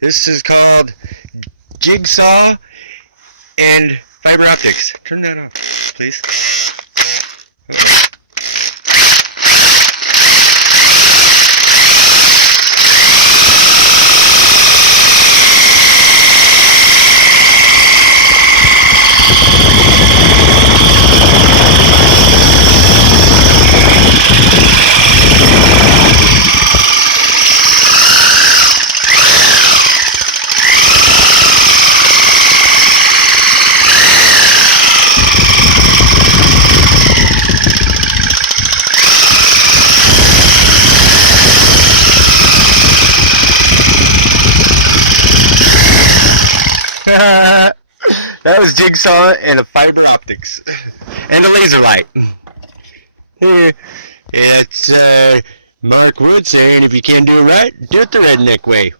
This is called Jigsaw and fiber optics. Turn that off, please. That was Jigsaw and a fiber optics and a laser light. It's Mark Wood saying, if you can't do it right, do it the redneck way.